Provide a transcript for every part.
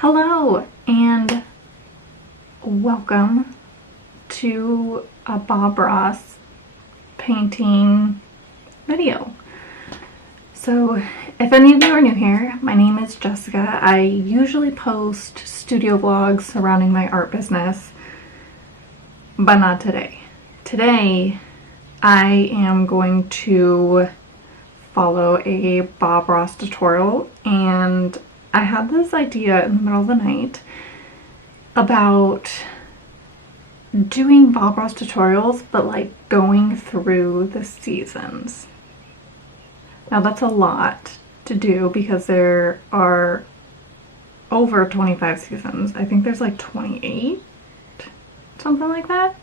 Hello and welcome to a Bob Ross painting video. So if any of you are new here, my name is Jessica. I usually post studio vlogs surrounding my art business, but not today. Today I am going to follow a Bob Ross tutorial, and I had this idea in the middle of the night about doing Bob Ross tutorials, but like going through the seasons. Now that's a lot to do because there are over 25 seasons. I think there's like 28, something like that.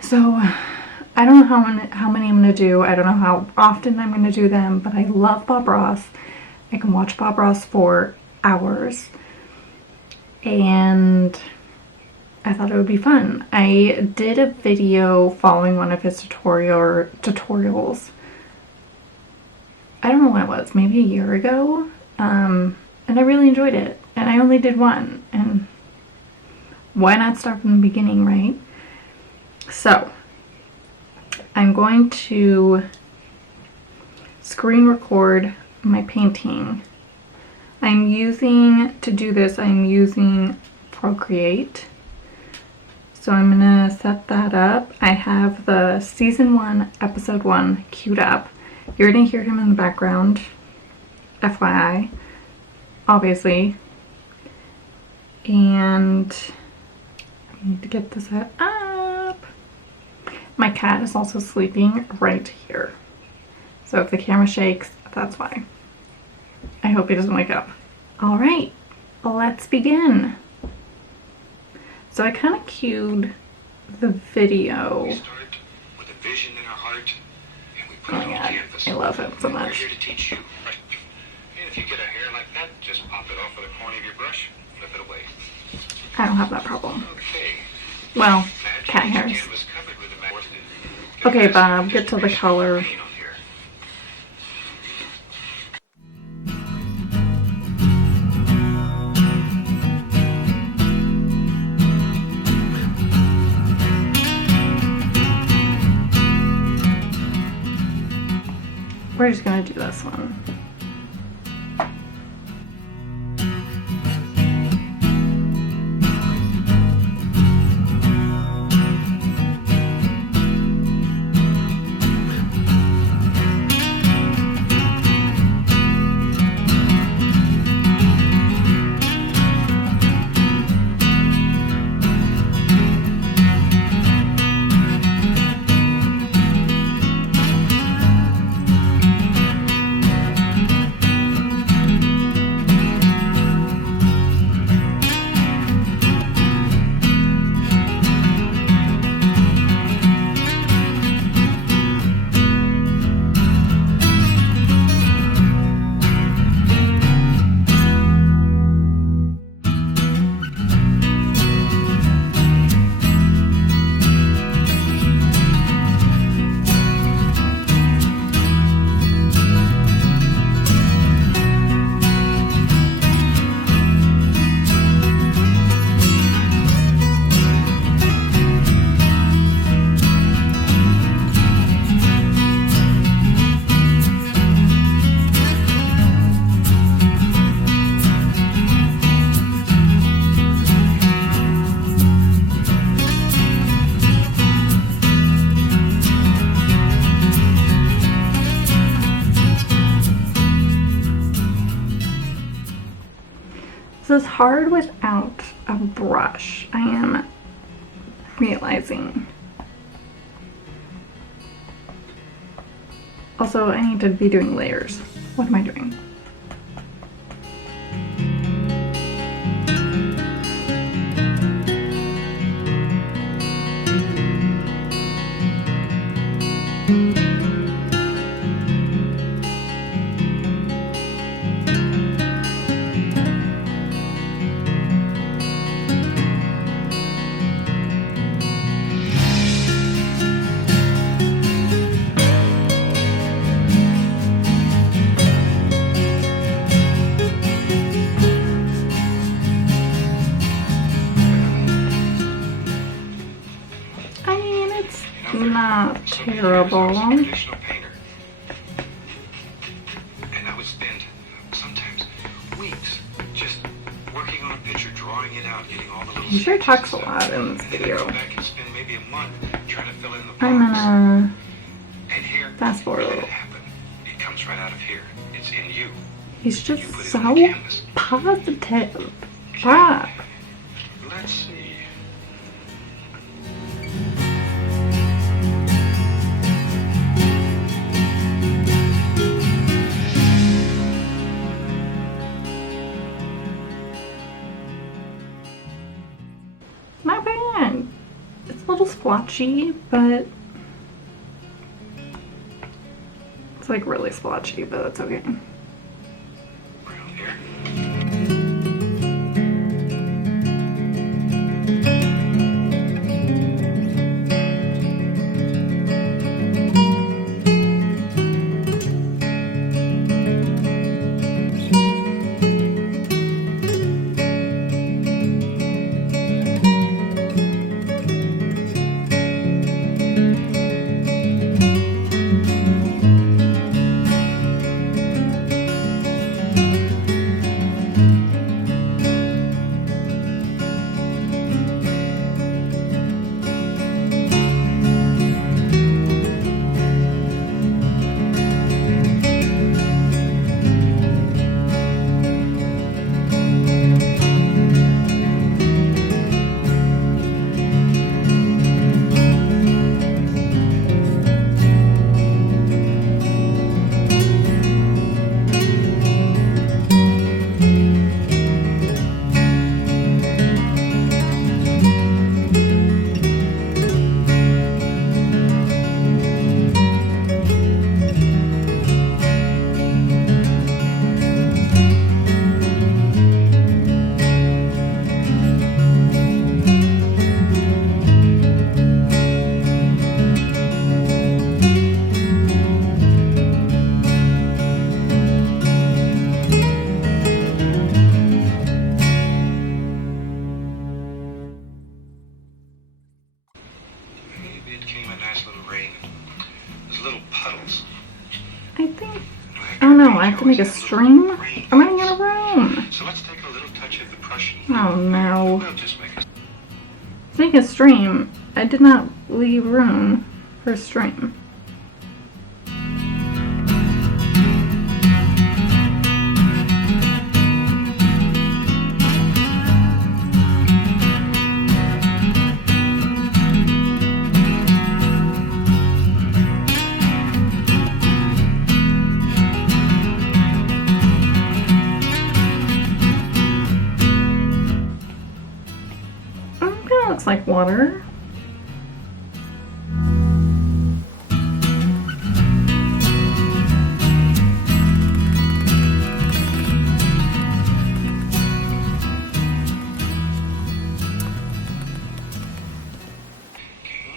So I don't know how many I'm going to do. I don't know how often I'm going to do them, but I love Bob Ross. I can watch Bob Ross for hours, and I thought it would be fun. I did a video following one of his tutorials. I don't know when it was, maybe a year ago, and I really enjoyed it, and I only did one, and why not start from the beginning, right? So I'm going to screen record my painting. To do this, I'm using Procreate. So I'm gonna set that up. I have the season 1, episode 1 queued up. You're gonna hear him in the background, FYI, obviously. And I need to get this set up. My cat is also sleeping right here. So if the camera shakes, that's why. I hope he doesn't wake up. All right, let's begin. So I kind of cued the video. We start with a vision in our heart, and we put Oh it my on god, canvas. I love him so We're much. here to teach you. Right. And if you get a hair like that, just pop it off with a corner of your brush, flip it away. I don't have that problem. Okay. Well, Imagine cat each hairs. canvas covered with a magnet. Okay, Bob, get to the color. Paint on here. We're just gonna do this one. This is hard without a brush, I am realizing. Also, I need to be doing layers. What am I doing? not So many years I was terrible. a traditional painter. And I would spend sometimes weeks just working on a picture, drawing it out, getting all the little He sure sketches talks a and lot stuff. in this And then I'd video. go back and spend maybe a month trying to fill in the I'm box. gonna And here, fast forward a let it little. happen. It comes right out of here. It's in you. He's just You put it so on the canvas. positive. Wow. Let's see. Not bad. It's a little splotchy, but it's like really splotchy, but that's okay. Around here. Maybe it came a nice little rain. There's little puddles. I think, oh no, I have to make a stream? I'm running out of room. So let's take a little touch of the Prussian. Oh no. We'll just make a To make a stream, I did not leave room for a stream. Kind of looks like water.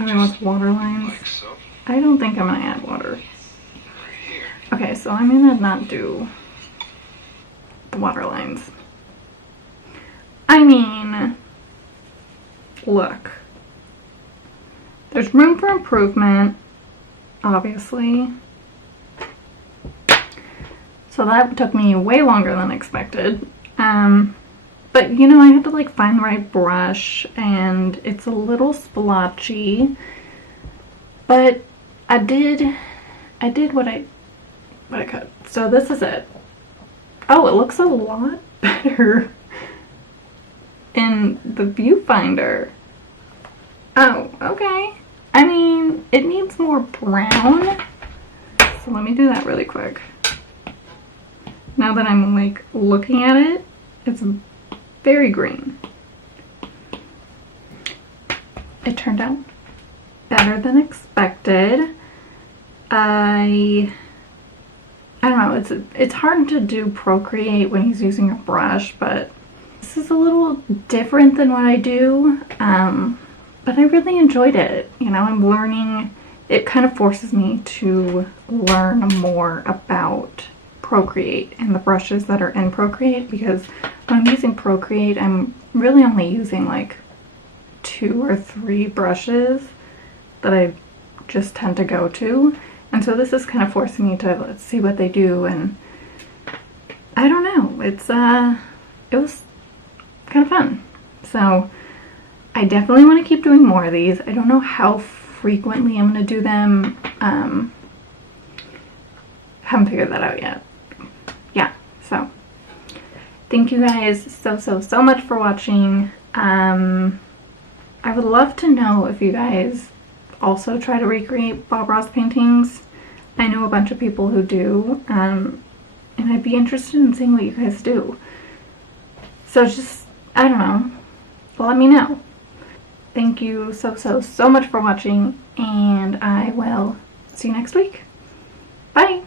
I want water lines. like so. I don't think I'm gonna add water. Right here. Okay, so I'm gonna not do the water lines. I mean, look. There's room for improvement, obviously. So that took me way longer than expected. But you know, I had to like find the right brush, and it's a little splotchy. But I did what I could. So this is it. Oh, it looks a lot better in the viewfinder. Oh, okay. I mean, it needs more brown. So let me do that really quick. Now that I'm like looking at it, it's very green. It turned out better than expected. I don't know, it's hard to do Procreate when he's using a brush, but this is a little different than what I do. But I really enjoyed it. You know, I'm learning, it kind of forces me to learn more about Procreate and the brushes that are in Procreate, because when I'm using Procreate, I'm really only using like 2 or 3 brushes that I just tend to go to. And so this is kind of forcing me to see what they do, and I don't know. It was kind of fun. So I definitely want to keep doing more of these. I don't know how frequently I'm going to do them. Haven't figured that out yet. Yeah, so thank you guys so much for watching. I would love to know if you guys also try to recreate Bob Ross paintings. I know a bunch of people who do, and I'd be interested in seeing what you guys do. So just, I don't know, let me know. Thank you so much for watching, and I will see you next week. Bye!